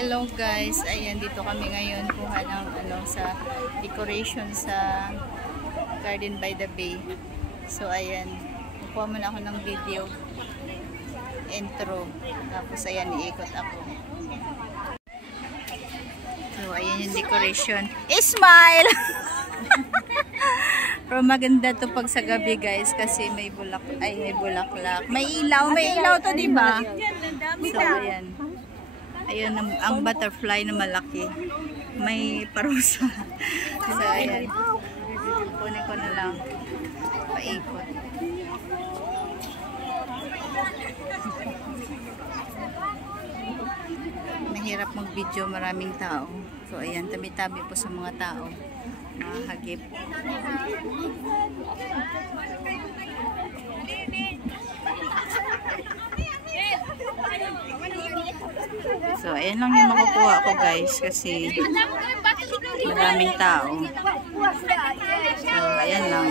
Hello guys, ayan dito kami ngayon kuha ng sa decoration sa Garden by the Bay. So ayan, kuha muna ako ng video intro. Tapos ayan, iikot ako. So ayan yung decoration. Smile! Pero maganda to pag sa gabi guys kasi may bulaklak. May ilaw to, di ba? So ayan. Ayun ang butterfly na malaki. May parusa. So ayan. Kunin ko na lang. Paikot. Mahirap mag-video, maraming tao. So ayan, tabi-tabi po sa mga tao. Mga hagip. So ayan lang yung makukuha ko guys kasi maraming tao. So ayan lang.